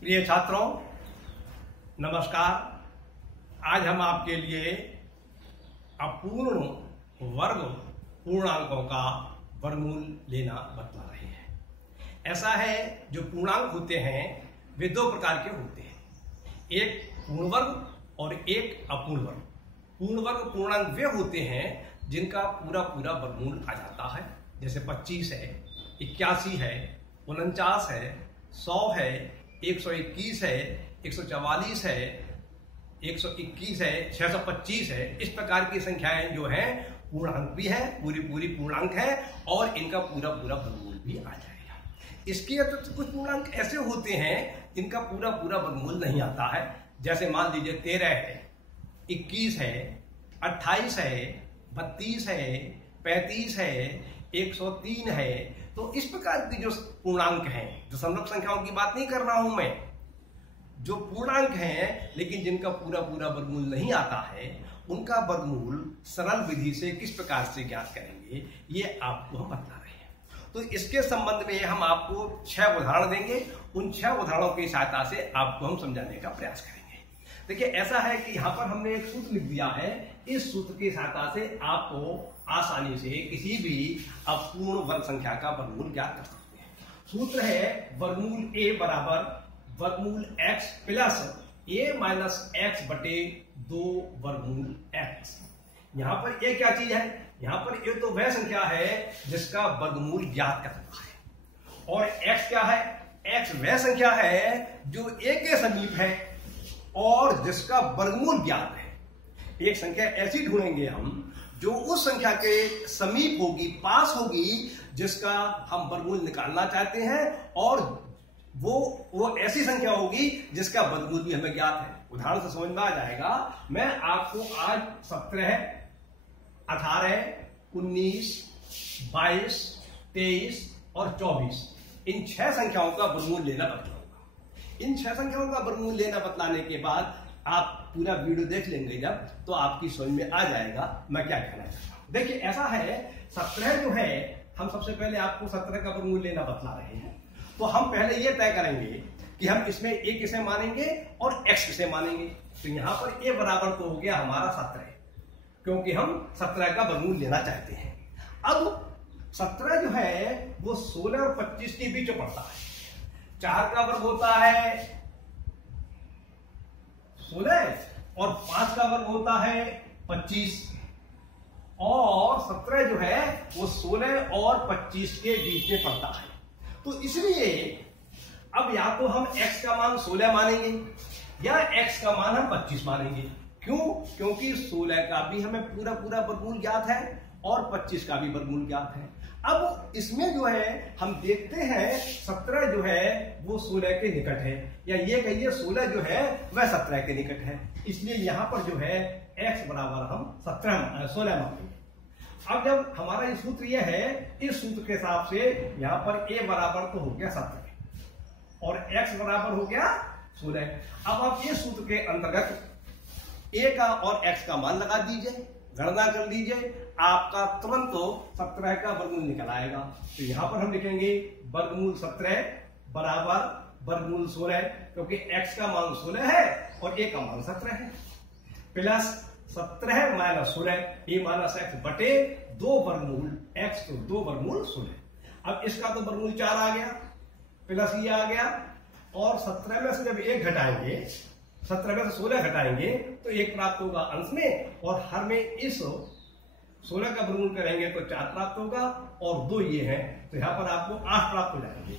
प्रिय छात्रों, नमस्कार। आज हम आपके लिए अपूर्ण वर्ग पूर्णांकों का वर्गमूल लेना बतला रहे हैं। ऐसा है, जो पूर्णांक होते हैं वे दो प्रकार के होते हैं, एक पूर्ण वर्ग और एक अपूर्ण वर्ग। पूर्ण वर्ग पूर्णांक वे होते हैं जिनका पूरा पूरा वर्गमूल आ जाता है, जैसे 25 है, 81 है, 49 है, 100 है, 121 है, 144 है, 121 है, 625 है। इस प्रकार की संख्याएं जो हैं पूर्णांक भी है, पूरी पूरी पूर्णांक है और इनका पूरा पूरा वर्गमूल भी आ जाएगा। इसके अतिरिक्त कुछ पूर्णांक ऐसे होते हैं जिनका पूरा पूरा वर्गमूल नहीं आता है, जैसे मान लीजिए 13 है, 21 है, 28 है, 32 है, 35 है, 103 है। तो इस प्रकार की जो पूर्णांक हैं, दशमलव संख्याओं की बात नहीं कर रहा हूं मैं, जो पूर्णांक हैं लेकिन जिनका पूरा पूरा वर्गमूल नहीं आता है, उनका वर्गमूल सरल विधि से किस प्रकार से ज्ञात करेंगे ये आपको हम बता रहे हैं। तो इसके संबंध में हम आपको 6 उदाहरण देंगे। उन 6 उदाहरणों की सहायता से आपको हम समझाने का प्रयास करेंगे। देखिए, ऐसा है कि यहाँ पर हमने एक सूत्र लिख दिया है। इस सूत्र की सहायता से आपको आसानी से किसी भी अपूर्ण वर्ग संख्या का वर्गमूल ज्ञात कर सकते हैं। सूत्र है वर्गमूल ए बराबर वर्गमूल x plus a minus x बटे 2 वर्गमूल x। यहाँ पर ये क्या चीज है? यहाँ पर ये तो वह संख्या है जिसका वर्गमूल ज्ञात करना है, और x क्या है? x वह संख्या है जो a के समीप है और जिसका वर्गमूल ज्ञात है। एक संख्या ऐसी ढूंढेंगे हम जो उस संख्या के समीप होगी, पास होगी, जिसका हम वर्गमूल निकालना चाहते हैं, और वो ऐसी संख्या होगी जिसका वर्गमूल भी हमें ज्ञात है। उदाहरण से समझ में आ जाएगा। मैं आपको आज 17, 18, 19, 22, 23 और 24 इन 6 संख्याओं का वर्गमूल लेना बतलाऊंगा। इन 6 संख्याओं का वर्गमूल लेना बतलाने के बाद आप पूरा वीडियो देख लेंगे जब, तो आपकी समझ में आ जाएगा मैं क्या कहना चाहता हूं। देखिए, ऐसा है, 17 जो है, हम सबसे पहले आपको 17 का वर्गमूल लेना बतला रहे हैं। तो हम पहले ये तय करेंगे कि हम इसमें a किसे मानेंगे और x किसे मानेंगे। तो यहां पर a बराबर तो हो गया हमारा 17, क्योंकि हम 17 का वर्गमूल लेना चाहते हैं। अब 17 जो है वो 16 और 25 के बीच में पड़ता है। 4 का वर्ग होता है 16 और 5 का वर्ग होता है 25, और 17 जो है वो 16 और 25 के बीच में पड़ता है। तो इसलिए अब या तो हम x का मान 16 मानेंगे या x का मान हम 25 मानेंगे। क्यों? क्योंकि 16 का भी हमें पूरा पूरा वर्गमूल ज्ञात है और 25 का भी वर्गमूल ज्ञात है। अब इसमें जो है हम देखते हैं 17 जो है वो 16 के निकट है, या ये कहिए 16 जो है वह 17 के निकट है। इसलिए यहां पर जो है x बराबर हम 16 मानेंगे। अब जब हमारा ये सूत्र यह है, इस सूत्र के हिसाब से यहां पर a बराबर तो हो गया 17 और x बराबर हो गया 16। अब आप ये सूत्र के अंतर्गत a का और x का मान लगा दीजिए, गणना कर लीजिए, आपका तुरंत तो 17 का वर्गमूल निकल आएगा। तो यहां पर हम लिखेंगे वर्गमूल 17 बराबर वर्गमूल 16, क्योंकि x का मान 16 है और a का मान 17 है, plus 17 minus 16 a minus x बटे 2 वर्गमूल x, तो 2 वर्गमूल 16। अब इसका तो वर्गमूल 4 आ गया, प्लस ये आ गया, और 17 में से जब 1 घटाएंगे, 17 में से 16 घटाएंगे तो 1 प्राप्त होगा अंश में, और हर में इस 16 का वर्गमूल करेंगे तो 4 प्राप्त होगा, और 2 ये है, तो यहां पर आपको 8 प्राप्त हो जाएंगे।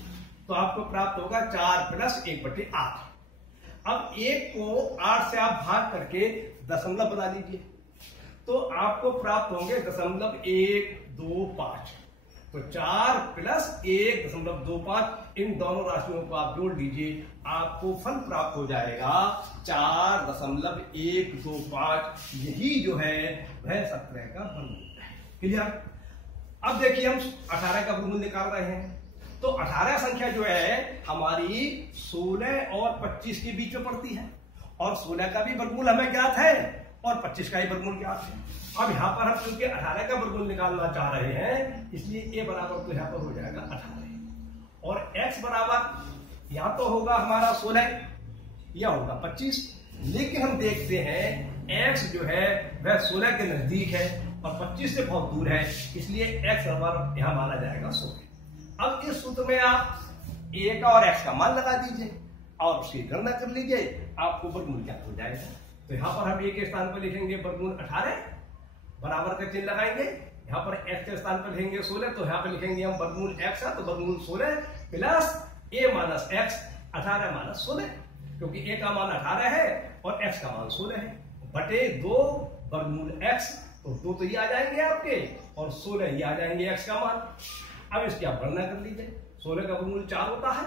तो आपको प्राप्त होगा 4 प्लस 1/8। अब 1 को 8 से आप भाग करके दशमलव बना लीजिए, तो आपको प्राप्त होंगे 0.125। तो 4 प्लस 1.25, इन दोनों राशियों को आप जोड़ लीजिए, आपको फल प्राप्त हो जाएगा 4.125। यही जो है वह 17 का वर्गमूल है। क्लियर? अब देखिए, हम 18 का वर्गमूल निकाल रहे हैं। तो 18 संख्या जो है हमारी 16 और 25 के बीच में पड़ती है, और 16 का भी वर्गमूल हमें ज्ञात है और 25 का ही वर्गमूल ज्ञात है। अब यहां पर हम क्योंकि 18 का वर्गमूल निकालना चाह रहे हैं, इसलिए a बराबर तो यहां पर हो जाएगा 18, और x बराबर या तो होगा हमारा 16 या होगा 25, लेकिन हम देखते हैं x जो है वह 16 के नजदीक है और 25 से बहुत दूर है, इसलिए x बराबर यहां माना जाएगा 16। अब इस सूत्र में आप a का और x का मान लगा दीजिए और उसकी गणना कर लीजिए, आपको वर्गमूल क्या हो जाएगा। तो यहां पर हम a के स्थान पर लिखेंगे वर्गमूल 18, बराबर का चिन्ह लगाएंगे। यहाँ पर x के स्थान पर लिखेंगे 16, तो यहाँ पर लिखेंगे हम वर्गमूल x है, तो वर्गमूल 16 plus a minus x 18 minus 16, क्योंकि a का मान 18 है और x का मान 16 है, बटे 2 वर्गमूल x, तो 2 तो ये आ जाएंगे आपके और 16 ये आ जाएंगे x का मान। अब इसकी आप गणना कर लीजिए, 16 का वर्गमूल 4 होता है,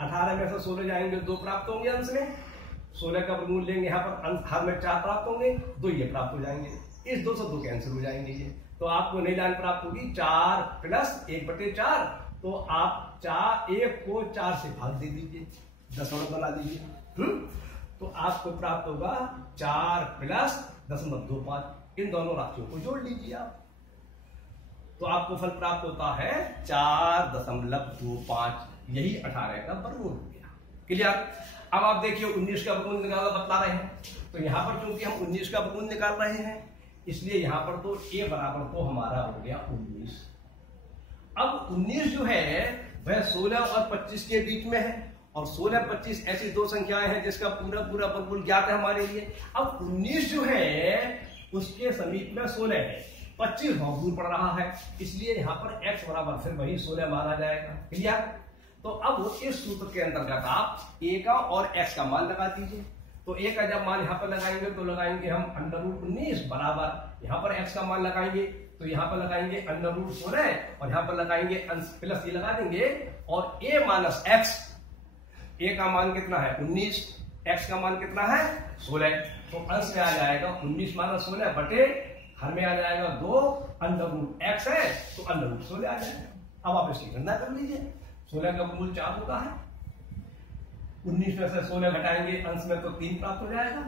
18 में से 16 जाएंगे 2 प्राप्त होंगे अंश में, 16 का वर्गमूल लेंगे यहाँ पर हर में 4 प्राप्त होंगे, 2 ये प्राप्त हो जाएंगे, इस 2 से 2 कैंसिल हो जाएंगे ये, तो आपको नई लाइन प्राप्त होगी 4 प्लस 1/4, तो आप 1 को 4 से भाग दे दीजिए, दशमलव बना दीजिए, तो आपको प्राप्त होगा 4 प्लस 0.25, इन दोनों राशियों को जोड़ लीजिए आप, तो आपको फल प्राप्त होता है 4.25, यही 18 का वर्गमूल हो गया। क्लियर। अब आप देखिए 19 का वर्गमूल निकालना बतला रहे हैं, तो यहाँ पर क्योंकि हम 19 का वर्गमूल निकाल रहे हैं, इसलिए यहां पर तो a बराबर तो हमारा हो गया 19। अब 19 जो है वह 16 और 25 के बीच में है, और 16 25 ऐसी दो संख्याएं हैं जिसका पूरा पूरा वर्गमूल ज्ञात है हमारे लिए। अब 19 जो है उसके समीप में 16 है, 25 बहुत दूर पड़ रहा है, इसलिए यहाँ पर x बराबर फिर वही 16 माना जाएगा। क्लियर। तो अब इस सूत्र के अंतर्गत आप a का और x का मान लगा दीजिए, तो a का जब मान यहाँ पर लगाएंगे तो लगाएंगे हम √19 बराबर, यहाँ पर x का मान लगाएंगे तो यहाँ पर लगाएंगे √16 और यहाँ पर लगाएंगे अंश प्लस ये लगा देंगे, और a माइनस x, a का मान कितना है 19, x का मान कितना है 16, तो अंश में आ जाएगा 19 माइनस 16 बटे हर में आ जाएगा 2, √x है तो √16 आ जाएगा। अब आप इसकी गणना कर लीजिए, 16 का वर्गमूल 4 होता है, 19 में से 16 घटाएंगे अंश में तो 3 प्राप्त हो जाएगा,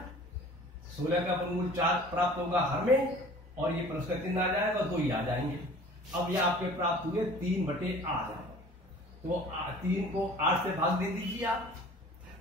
16 का वर्गमूल 4 प्राप्त होगा हर में, और ये प्लस का चिन्ह आ जाएगा, 2 ही आ जाएंगे। अब ये आपके प्राप्त हुए 3/8, तो 3 को 8 से भाग दे दीजिए आप,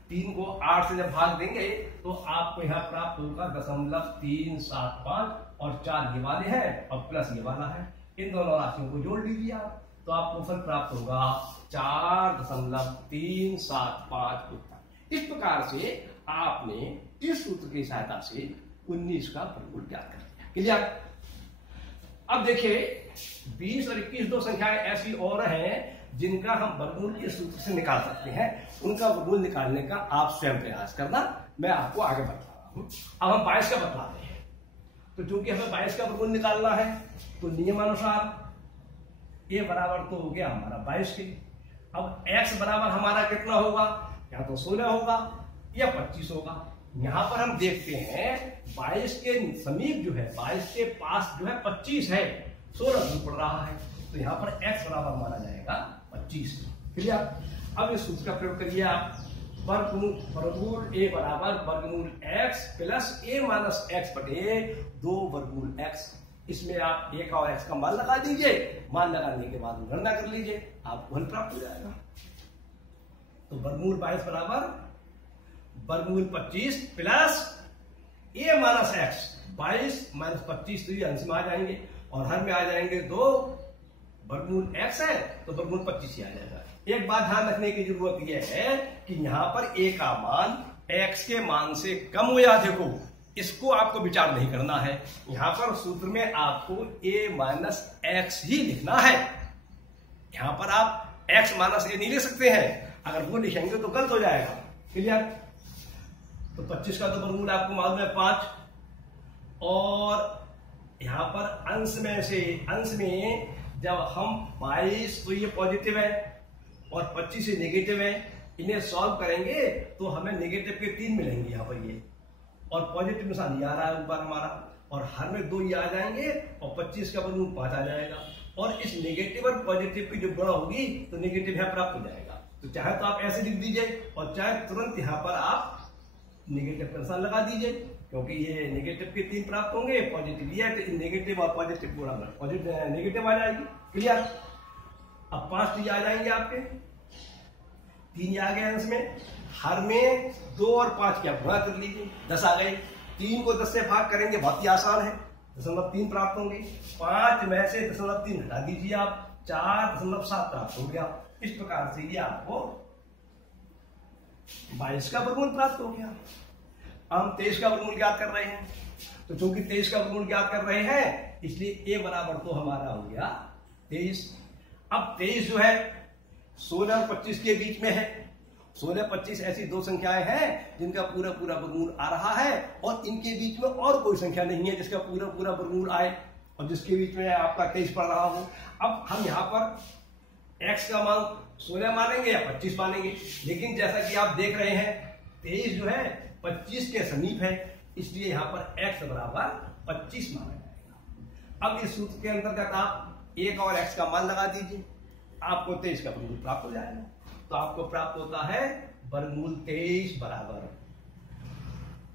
3 को 8 से जब भाग देंगे तो आपको यहाँ प्राप्त होगा 0.375, और 4 ये वाले हैं और प्लस ये वाला है, इन दोनों राशियों को जोड़ लीजिए आप, तो आपको फल प्राप्त होगा 4.375 उत्तर। इस प्रकार से आपने इस सूत्र की सहायता से 19 का वर्गमूल ज्ञात कर दिया। क्लियर। अब देखिए 20 और 21 दो संख्याएं ऐसी और हैं जिनका हम वर्गमूल के सूत्र से निकाल सकते हैं, उनका वर्गमूल निकालने का आप स्वयं प्रयास करना, मैं आपको आगे बता रहा हूं। अब हम 22 का बतलाते हैं, तो चूंकि हमें 22 का वर्गमूल निकालना है तो नियमानुसार a बराबर तो हो गया हमारा 22 के, अब x बराबर हमारा कितना होगा, या तो 16 होगा या 25 होगा। यहां पर हम देखते हैं 22 के समीप जो है, 22 के पास जो है 25 है, 16 दूर पड़ रहा है, तो यहां पर x बराबर माना जाएगा 25। क्लियर। अब इस सूत्र का प्रयोग करिए आप, वर्गमूल a बराबर वर्गमूल x plus a minus x बटे 2 वर्गमूल x, इसमें आप a का और x का मान लगा दीजिए, मान लगाने के बाद गणना कर लीजिए, आपको हल प्राप्त हो जाएगा। तो वर्गमूल 22 बराबर वर्गमूल 25 plus a minus x, 22 minus 25 तो ये अंश में आ जाएंगे, और हर में आ जाएंगे 2, वर्गमूल x है तो वर्गमूल 25 ही आ जाएगा। एक बात ध्यान रखने की जरूरत यह है कि यहां पर a का मान x के मान से कम हो या अधिक हो, इसको आपको विचार नहीं करना है। यहां पर सूत्र में आपको a माइनस x ही लिखना है, यहां पर आप x माइनस a नहीं लिख सकते हैं, अगर वो लिखेंगे तो गलत हो जाएगा। क्लियर। तो 25 का तो वर्गमूल आपको मालूम है 5, और यहां पर अंश में जब हम 22 तो ये पॉजिटिव है और 25 ये नेगेटिव है, इन्हें सॉल्व करेंगे तो हमें नेगेटिव के 3 मिलेंगे यहाँ पर ये, और पॉजिटिव निशान ये आ रहा है ऊपर हमारा, और हर में 2 ये आ जाएंगे और 25 का वर्गमूल 5 आ जाएगा, और इस नेगेटिव और पॉजिटिव की जो गुणा होगी तो नेगेटिव यहाँ प्राप्त हो जाएगा। तो चाहे तो आप ऐसे लिख दीजिए और चाहे तुरंत यहाँ पर आप नेगेटिव का निशान लगा दीजिए, क्योंकि ये नेगेटिव के 3 प्राप्त होंगे, पॉजिटिव ये है तो नेगेटिव और पॉजिटिव गुणा पॉजिटिव नेगेटिव आ जाएगी। क्लियर। अब 5 तो ये आ जाएंगे आपके, 3 आ गए अंश में, हर में 2 और 5 क्या गुणा कर लीजिए, 10 आ गए। 3 को 10 से भाग करेंगे, बहुत ही आसान है, 0.3 प्राप्त होंगे। 5 में से 0.3 हटा दीजिए आप, 4.7 प्राप्त हो गया। इस प्रकार से ये आपको 22 का वर्गमूल प्राप्त हो गया। हम 23 का वर्गमूल ज्ञात कर रहे हैं, तो चूंकि 23 का वर्गमूल ज्ञात कर रहे हैं इसलिए a बराबर तो हमारा हो गया 23। अब 23 जो है 16 और 25 के बीच में है। 16-25 ऐसी दो संख्याएं हैं जिनका पूरा पूरा वर्गमूल आ रहा है और इनके बीच में और कोई संख्या नहीं है जिसका पूरा पूरा वर्गमूल आए और जिसके बीच में आपका 23 पड़ रहा हो। अब हम यहाँ पर x का मान 16 मानेंगे या 25 मानेंगे, लेकिन जैसा कि आप देख रहे हैं 23 जो है 25 के समीप है, इसलिए यहाँ पर x बराबर 25 माना जाएगा। अब इस सूत्र के अंतर्गत आप 1 और x का मान लगा दीजिए, आपको 23 का वर्गमूल प्राप्त हो जाएगा। तो आपको प्राप्त होता है वर्गमूल 23 बराबर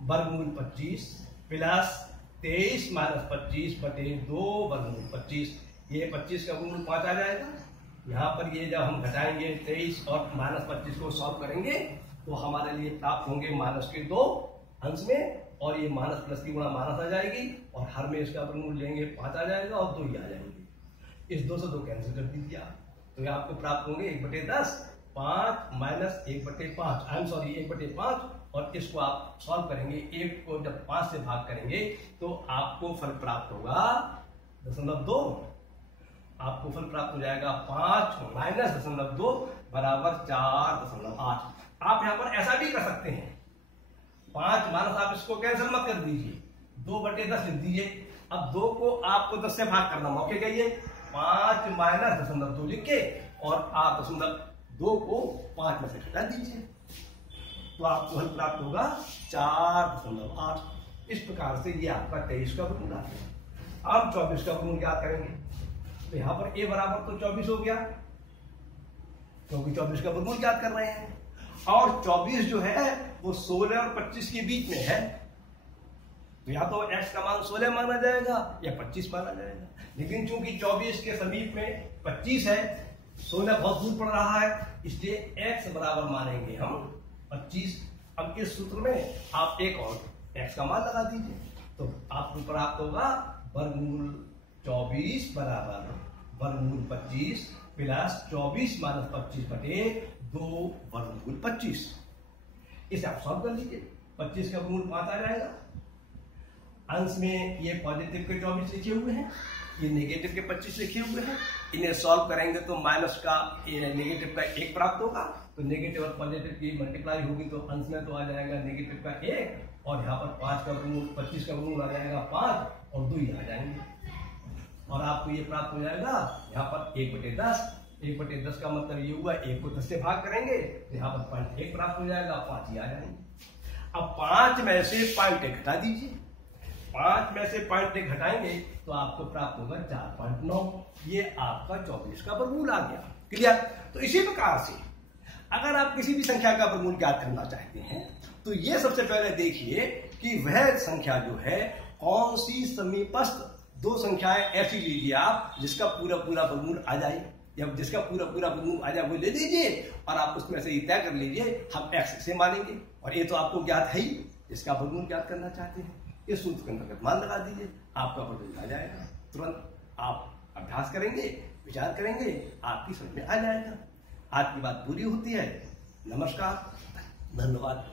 वर्गमूल 25 प्लस 23 माइनस 25 बटे 2 वर्गमूल 25। ये 25 का वर्गमूल 5 आ जाएगा। यहाँ पर ये जब हम घटाएंगे 23 और माइनस 25 को सॉल्व करेंगे तो हमारे लिए प्राप्त होंगे माइनस के 2 अंश में, और ये माइनस प्लस की गुणा माइनस आ जाएगी और हर में इसका वर्गमूल लेंगे 5 आ जाएगा और 2 ही आ जाएंगे। इस 2 से 2 कैंसिल कर दीजिए आप, तो ये आपको प्राप्त होंगे 1/10 5 माइनस 1/5 आई एम सॉरी 1/5, और इसको आप सॉल्व करेंगे। 1 को जब 5 से भाग करेंगे तो आपको फल प्राप्त होगा 0.2। आपको फल प्राप्त हो जाएगा 5 माइनस 0.2 बराबर 4.8। आप यहां पर ऐसा भी कर सकते हैं, 5 माइनस आप इसको कैंसिल मत कर दीजिए, 2/10 लिख दीजिए। अब 2 को आपको 10 से भाग करना मौके का ये 5 माइनस 0.2 लिख के और आप 0.2 को 5 में से घटा दीजिए, तो आपको हल प्राप्त होगा 4.8। इस प्रकार से ये आपका 23 का वर्गमूल आ गया। अब 24 का वर्गमूल ज्ञात करेंगे, तो यहाँ पर a बराबर तो 24 हो गया क्योंकि 24 का वर्गमूल ज्ञात कर रहे हैं, और 24 जो है वो 16 और 25 के बीच में है, तो या तो x का मान 16 माना जाएगा या 25 माना जाएगा। लेकिन चूंकि 24 के समीप में 25 है, 16 बहुत दूर पड़ रहा है, इसलिए x बराबर मानेंगे हम 25। अब इस सूत्र में आप एक और x का मान लगा दीजिए, तो आपको प्राप्त होगा वर्गमूल 24 बराबर वर्गमूल 25 प्लस 24 माइनस 25 बटे 2 वर्गमूल 25। इसे आप सॉल्व कर लीजिए, 25 का वर्गमूल 5 आ जाएगा। अंश में ये पॉजिटिव के 24 लिखे हुए हैं, ये नेगेटिव के 25 लिखे हुए हैं। इन्हें सॉल्व करेंगे तो माइनस का नेगेटिव का 1 प्राप्त होगा, तो नेगेटिव और पॉजिटिव की मल्टीप्लाई होगी तो अंश में तो आ जाएगा नेगेटिव का 1, और यहाँ पर 5 का वर्गमूल 25 का वर्गमूल आ जाएगा 5 और 2 ही आ जाएंगे, और आपको ये प्राप्त हो जाएगा यहाँ पर 1/10। 1/10 का मतलब ये हुआ 1 को 10 से भाग करेंगे तो यहाँ पर 0.1 प्राप्त हो जाएगा, 5 ही आ जाएंगे। अब 5 में से 0.1 घटा दीजिए, 5 में से 0.1 घटाएंगे तो आपको प्राप्त होगा 4.9। ये आपका 24 का वर्गमूल आ गया। क्लियर? तो इसी प्रकार से अगर आप किसी भी संख्या का वर्गमूल ज्ञात करना चाहते हैं तो ये सबसे पहले देखिए कि वह संख्या जो है कौन सी समीपस्थ 2 संख्याएं ऐसी लीजिए आप जिसका पूरा पूरा वर्गमूल आ जाए, या जिसका पूरा पूरा वर्गमूल आ जाए वो ले लीजिए, और आप उसमें से ही तय कर लीजिए हम x से मानेंगे, और ये तो आपको ज्ञात है ही, इसका वर्गमूल ज्ञात करना चाहते हैं, इस सूत्र के अंतर्गत मान लगा दीजिए, आपका वर्गमूल आ जाएगा। तुरंत आप अभ्यास करेंगे, विचार करेंगे, आपकी समझ में आ जाएगा। आज की बात पूरी होती है। नमस्कार, धन्यवाद।